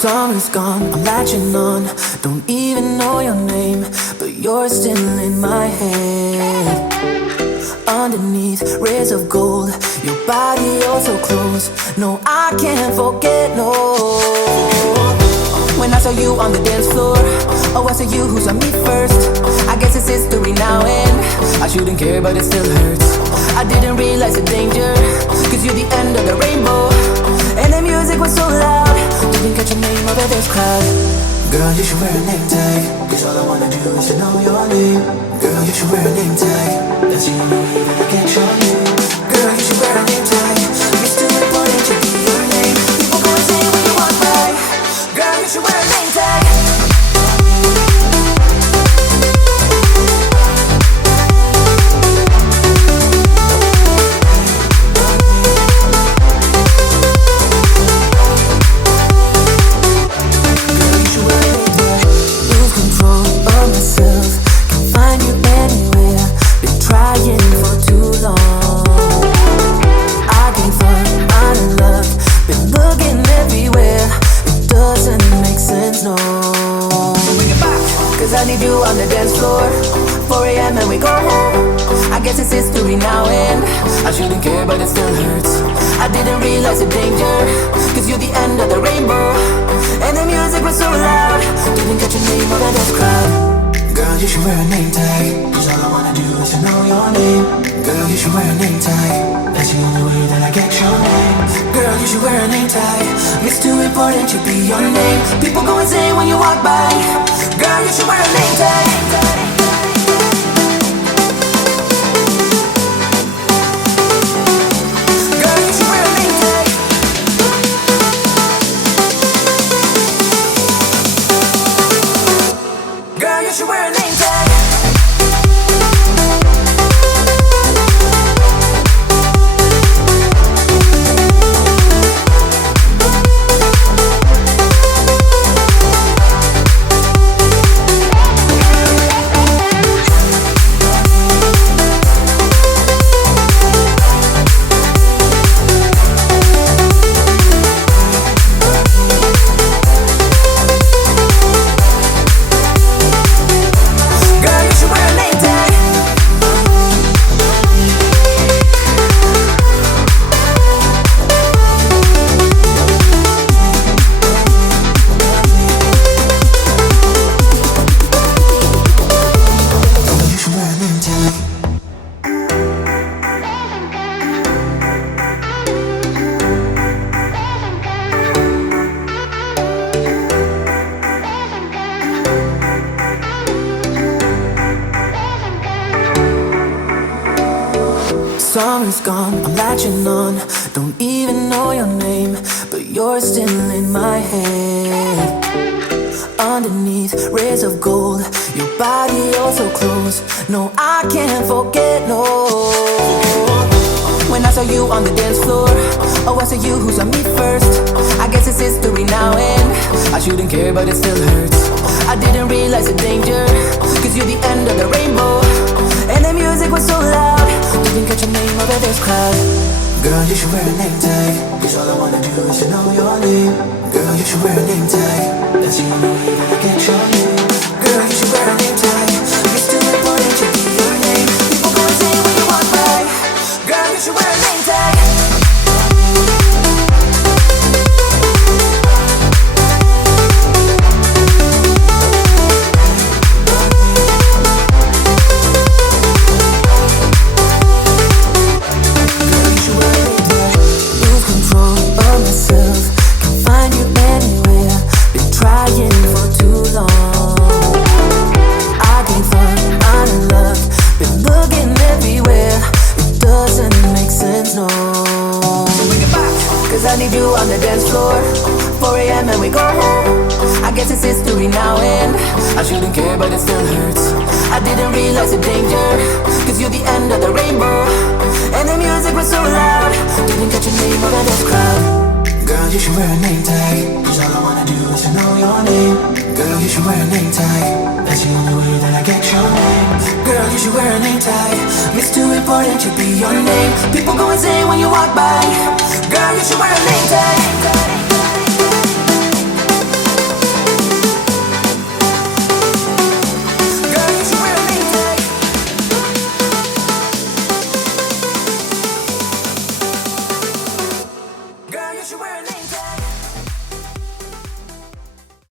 Summer's gone, I'm latching on. Don't even know your name, but you're still in my head. Underneath rays of gold, your body oh so close. No, I can't forget, no. When I saw you on the dance floor, oh, I saw you who saw me first. I guess it's history now and I shouldn't care, but it still hurts. I didn't realize the danger, cause you're the end of the rainbow. And the music was so loud, didn't catch your name over this crowd. Girl, you should wear a name tag, cause all I wanna do is to know your name. Girl, you should wear a name tag, that's the only way that I get your name. Girl, you should wear a name tag, it's too important to be your name. People go insane when you walk by. Girl, you should wear a name tag. I need you on the dance floor, 4 a.m. and we go home. I guess it's history now and I shouldn't care, but it still hurts. I didn't realize the danger, cause you're the end of the rainbow. And the music was so loud, didn't catch your name over this crowd. Girl, you should wear a name tag, cause all I wanna do is to know your name. Girl, you should wear a name tag, that's the only way that I get your name. Girl, you should wear a name tag, it's too important to be your name. People go insane when you walk by. Girl, you should wear a name tag. Girl, you should wear a name tag. Girl, you should wear a name tag. Summer's gone, I'm latching on. Don't even know your name, but you're still in my head. Underneath rays of gold, your body oh so close. No, I can't forget, no. When I saw you on the dance floor, oh, I saw you who saw me first. I guess it's history now and I shouldn't care, but it still hurts. I didn't realize the danger, cause you're the end of the rainbow. And the music was so loud, didn't catch your name over this crowd. Girl, you should wear a name tag, cause all I wanna do is to know your name. Girl, you should wear a name tag, that's the only way that I get your name. Girl, you should wear a name tag, it's too important to be your name. People go insane when you walk by. Girl, you should wear a name tag. I need you on the dance floor, 4 a.m. and we go home. I guess it's history now and I shouldn't care, but it still hurts. I didn't realize the danger, cause you're the end of the rainbow. And the music was so loud, didn't catch your name over this crowd. Girl, you should wear a name tag, cause all I wanna do is to know your name. Girl, you should wear a name tag, that's the only way that I get your name. Girl, you should wear a name tag, it's too important to be your name. People go insane when you walk by. Girl, you should wear a name tag.